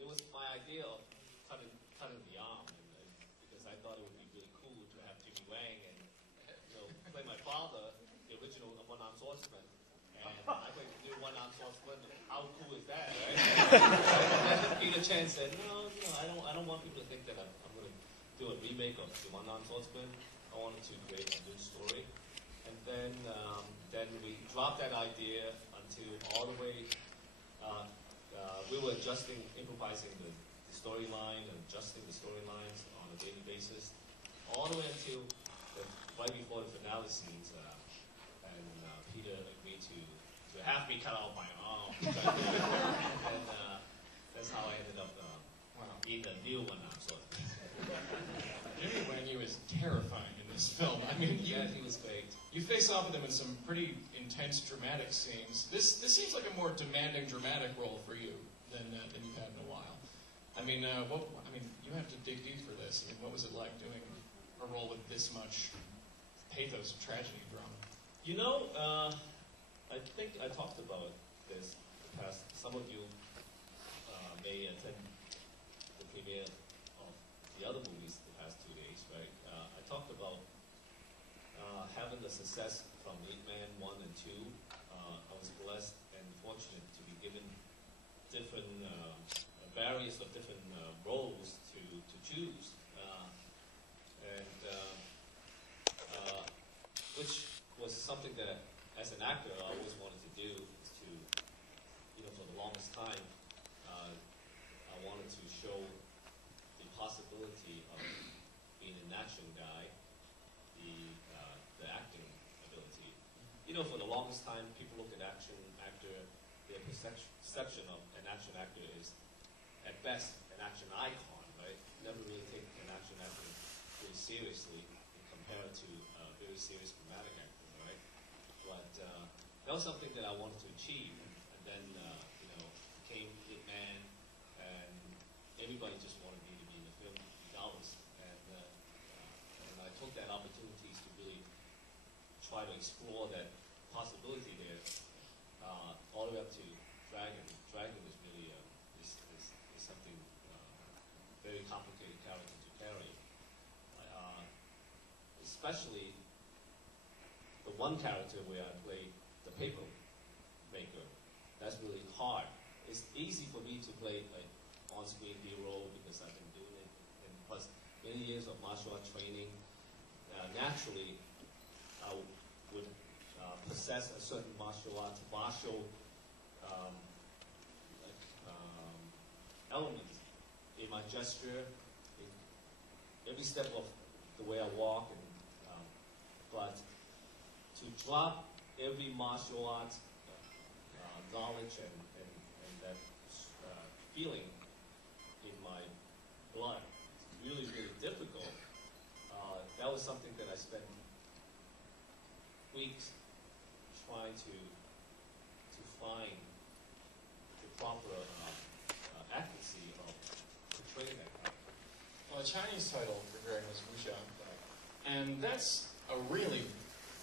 it was my idea of cutting the arm, and because I thought it would be really cool to have Jimmy Wang and play my father, the original one-armed swordsman. And I played the new one-armed swordsman. How cool is that, right? And Peter Chan said, no, I don't want people to think that I'm going to do a remake of the one-armed swordsman. I wanted to create a new story. And then we dropped that idea until all the way, we were improvising the storyline, adjusting the storylines on a daily basis, all the way until right before the finale scenes, and Peter agreed to have me cut off my arm. And that's how I ended up being the new one-armed swordsman. Jimmy Wang is terrifying in this film. I mean, yeah, he was great. You face off with him in some pretty intense, dramatic scenes. This seems like a more demanding, dramatic role for you than you've had in a while. I mean, you have to dig deep for this. I mean, what was it like doing a role with this much pathos, tragedy, drama? I think I talked about this in the past. Some of you may attend the premiere of the other movies the past 2 days, right? I talked about having the success from Ip Man 1 and 2. I was blessed and fortunate to be given different, various of different roles to choose. Which was something that, as an actor, I always wanted to do, is to, for the longest time, I wanted to show the possibility of being an action guy, the acting ability. For the longest time, people look at action actor, their perception of an action actor is, at best, an action icon, right? Never really take an action actor really seriously and compare it to a very serious dramatic actor, right? But that was something that I wanted to achieve, and then became Ip Man, and everybody just wanted me to be in the film regardless, and I took that opportunity to really try to explore that possibility there, all the way up to Dragon. Dragon was really is something very complicated character to carry, especially the one character where I play the paper maker. That's really hard. It's easy for me to play like on-screen hero because I've been doing it, and plus many years of martial art training. Naturally, I would possess a certain martial element in my gesture, in every step of the way I walk, and but to drop every martial art knowledge and that feeling in my blood is really, really difficult. That was something that I spent weeks trying to find the proper accuracy of portraying that character. Well, the Chinese title for Dragon was Wuxia, and that's a really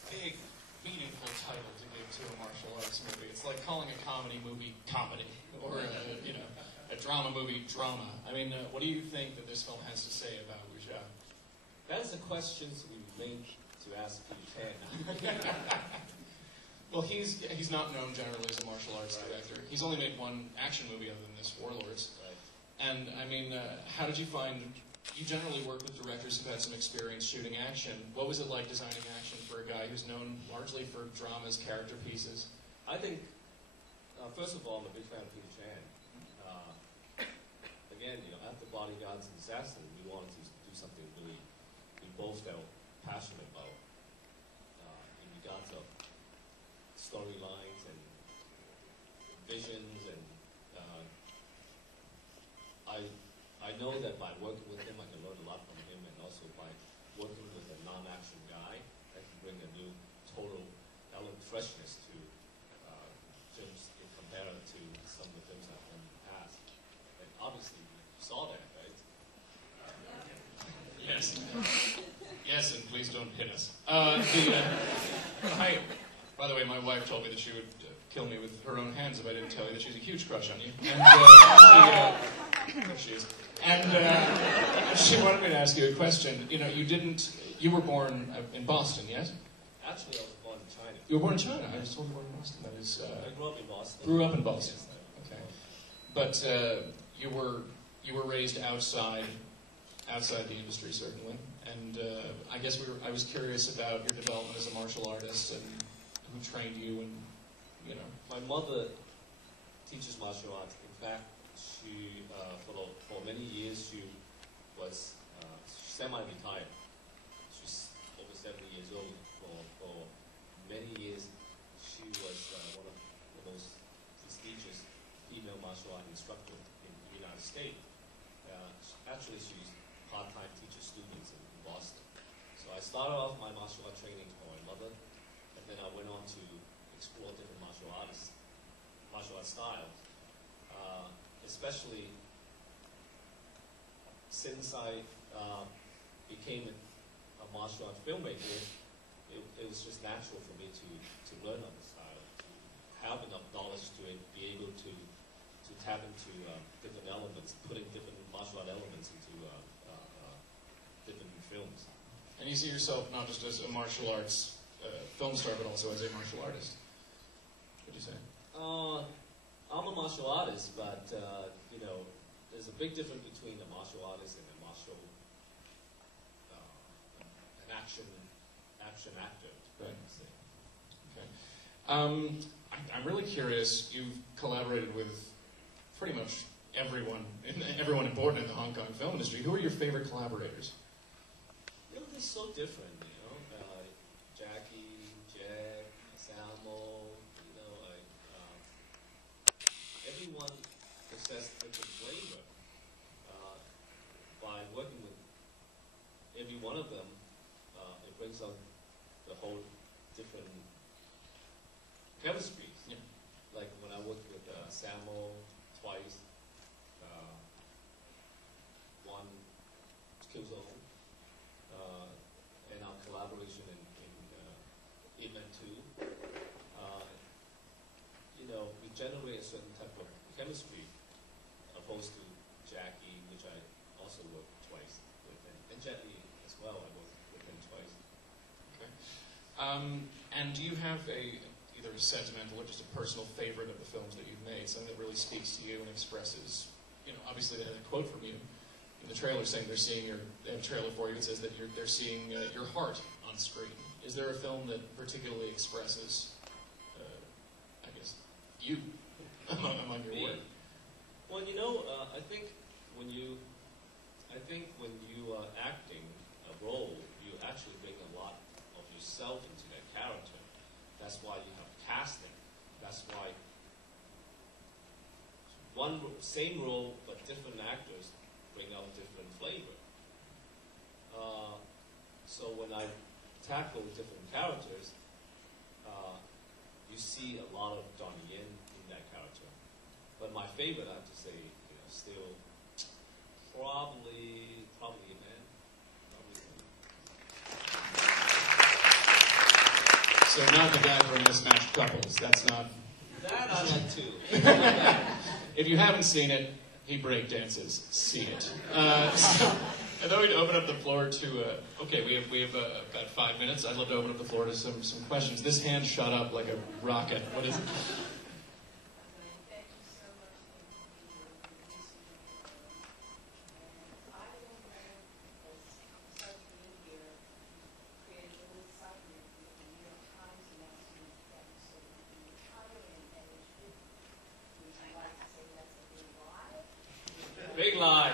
big, meaningful title to give to a martial arts movie. It's like calling a comedy movie comedy, or a drama movie drama. I mean, what do you think that this film has to say about Wuxia? That is a question we made to ask Peter Chan. Well, he's not known generally as a martial arts director. He's only made one action movie other than this, Warlords. Right. And, I mean, how did you find... You generally work with directors who've had some experience shooting action. What was it like designing action for a guy who's known largely for dramas, character pieces? I think, first of all, I'm a big fan of Peter Chan. Again, after Bodyguards and Assassin, we wanted to do something really we both felt passionate about in regards of storylines and visions, and I know that by working with him, I can learn a lot from him, and also by working with a non-action guy, I can bring a new total element freshness to films in comparison to some of the films I've done in the past. And obviously, you saw that, right? Yes. Yes, and please don't hit us. By the way, my wife told me that she would kill me with her own hands if I didn't tell you that she's a huge crush on you. And There she is. And she wanted me to ask you a question. You know, you were born in Boston, yes? Actually, I was born in China. You were born in China? I was told you were born in Boston. That is... I grew up in Boston. Grew up in Boston. Okay. But you were raised outside the industry, certainly. And I guess I was curious about your development as a martial artist and who trained you and, you know. My mother teaches martial arts. In fact, she, for many years, she was semi-retired. She's over 70 years old. For many years, she was one of the most prestigious female martial art instructors in the United States. Actually, she's part-time teacher students in Boston. So I started off my martial art training for my mother, and then I went on to explore different martial art styles. Especially since I became a martial art filmmaker, it was just natural for me to learn on the style, to have enough knowledge to be able to tap into different elements, putting different martial art elements into different films. And you see yourself not just as a martial arts film star, but also as a martial artist. What do you say? I'm a martial artist, but you know, there's a big difference between a martial artist and an action actor. Right. Okay. I'm really curious. You've collaborated with pretty much everyone important in the Hong Kong film industry. Who are your favorite collaborators? You know, they're so different. You know, Jackie, Jack, Samo. You know, everyone possesses different flavor. By working with every one of them, it brings out the whole different chemistry. Yeah. Like when I worked with Samo twice, one Killzone, and our collaboration in Ip Man 2. You know, we generate a certain type of chemistry, opposed to Jackie, which I also worked twice with, and Jet Li as well. I worked with him twice. Okay. And do you have either a sentimental or just a personal favorite of the films that you've made, something that really speaks to you and expresses, you know, obviously they had a quote from you in the trailer saying they have a trailer for you that says that they're seeing your heart on screen. Is there a film that particularly expresses, I guess, you among your work? Well, you know, I think when you are acting a role, you actually bring a lot of yourself into that character. That's why you have casting. That's why same role but different actors bring out different flavor. So when I tackle different characters, you see a lot of Donnie in that character. But my favorite, I have to say, you know, still probably a man. So not the guy for mismatched couples. That's not. That I like too. If you haven't seen it, he break dances. See it. So, I thought we'd open up the floor to. Okay, we have about 5 minutes. I'd love to open up the floor to some questions. This hand shot up like a rocket. What is it? Big lie.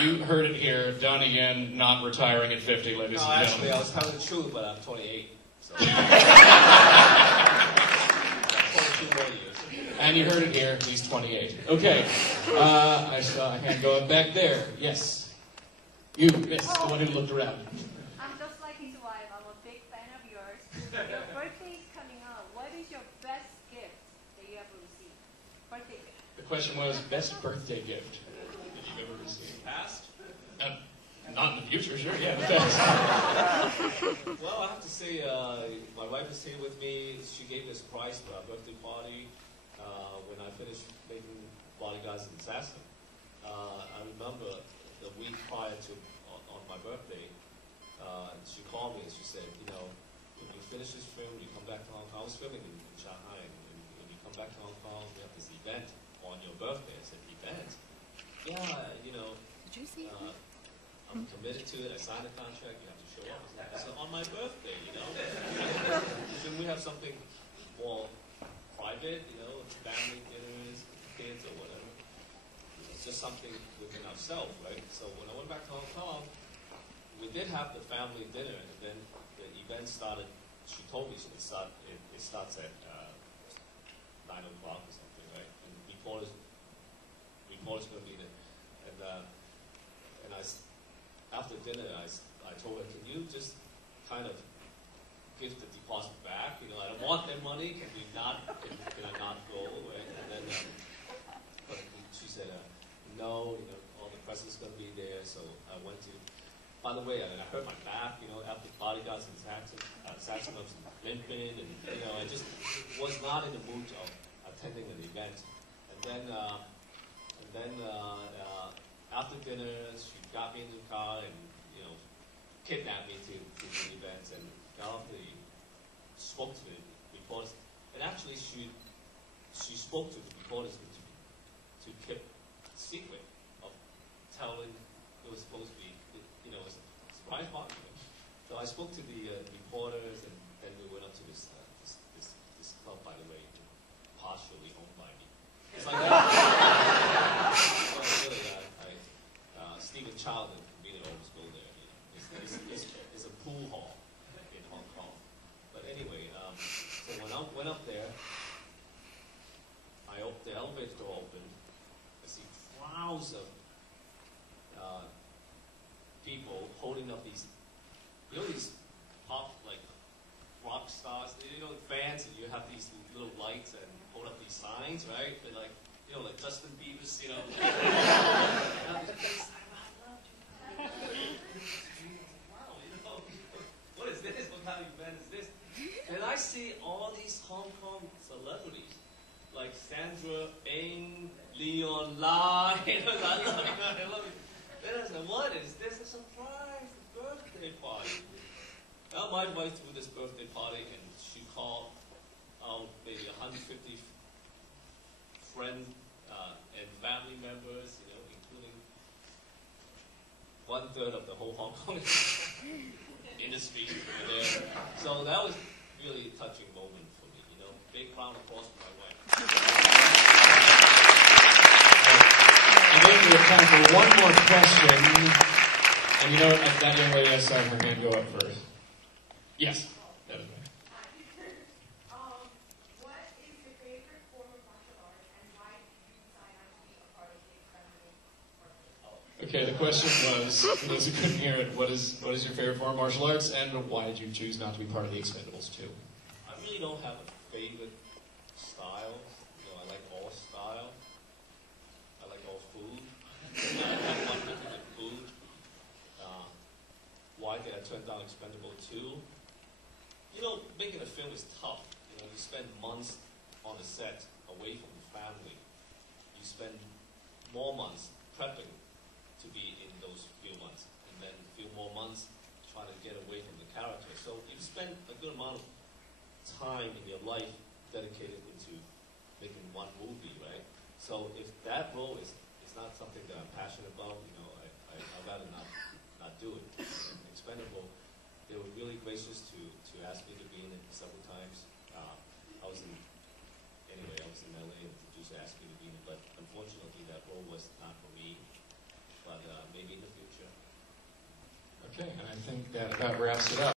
You heard it here. Donnie Yen not retiring at 50, ladies No, and actually, gentlemen. I was telling the truth, but I'm 28. So. 22 more years. And you heard it here. He's 28. Okay. I saw a hand going back there. Yes. You, miss, the one who looked around. I'm just like his wife. I'm a big fan of yours. Your birthday is coming up. What is your best gift that you ever received? Birthday gift. The question was, best birthday gift that you've ever received? Past? Not in the future, sure. Yeah, the best. Well, I have to say, my wife is here with me. She gave me a surprise for our birthday party when I finished making Bodyguards and Assassin. I remember the week prior to on my birthday, she called me and she said, you know, when you finish this film, you come back to Hong Kong. I was filming in Shanghai, and when you come back to Hong Kong, we have this event on your birthday. I said, event? Yeah, you know, I'm committed to it. I signed a contract. You have to show up. I said, on my birthday, you know. Then we have something more private, you know, family dinners, kids or whatever. It's just something within ourselves, right? So when I went back to Hong Kong, we did have the family dinner, and then the event started. She told me it starts at 9 o'clock or something, right? And reporters going to be there, and after dinner I told her, can you just kind of give the deposit back? You know, I don't want their money. Can I not go? Right? And then but she said, no. You know, all the press is going to be there, so I went to. By the way, I hurt my back, you know, after bodyguards and Saxon was limping, and, you know, I just was not in the mood of attending an event. And then after dinner, she got me in the car and, you know, kidnapped me to the event and spoke to the reporters. And actually, she spoke to the reporters to keep the secret of telling it was supposed to be. You know, it was a surprise party. So I spoke to the reporters, and then we went up to this club, by the way, partially owned by me. It's like that. Well, really, Stephen Child and Convener always go there. You know. It's a pool hall in Hong Kong. But anyway, so when I went up there, the elevator door opened. I see crowds of people holding up these, you know, these pop, like, rock stars, you know, fans, and you have these little lights and hold up these signs, right? They're like, you know, like Justin Bieber's, you know. Wow, you know, what is this? What kind of event is this? And I see all these Hong Kong celebrities, like Sandra Ng, Leon Lai, you know, I love you. Then I said, what is this? A surprise, a birthday party. Now my wife threw this birthday party, and she called maybe 150 friends and family members, you know, including 1/3 of the whole Hong Kong industry were there. So that was really a touching moment for me, you know. Big round of applause for my wife. I think we have time for one more question. And you know what? That young lady, I saw her hand go up first. Yes, that is right. What is your favorite form of martial arts, and why did you decide not to be a part of the expendable part? Okay, the question was, for those who couldn't hear it, what is your favorite form of martial arts, and why did you choose not to be part of the Expendables 2? I really don't have a favorite style. You know, I like all style. I like all food. I have one particular food. Why did I turn down Expendable 2? You know, making a film is tough. You know, you spend months on the set away from the family. You spend more months prepping to be in those few months, and then a few more months trying to get away from the character. So you spend a good amount of time in your life dedicated into making one movie, right? So if that role is not something that I'm passionate about, you know, I'd rather not do it. Expendable, they were really gracious to ask me to be in it several times. I was in LA, and the producer asked me to be in it, but unfortunately that role was not for me. But maybe in the future. Okay, and I think that about wraps it up.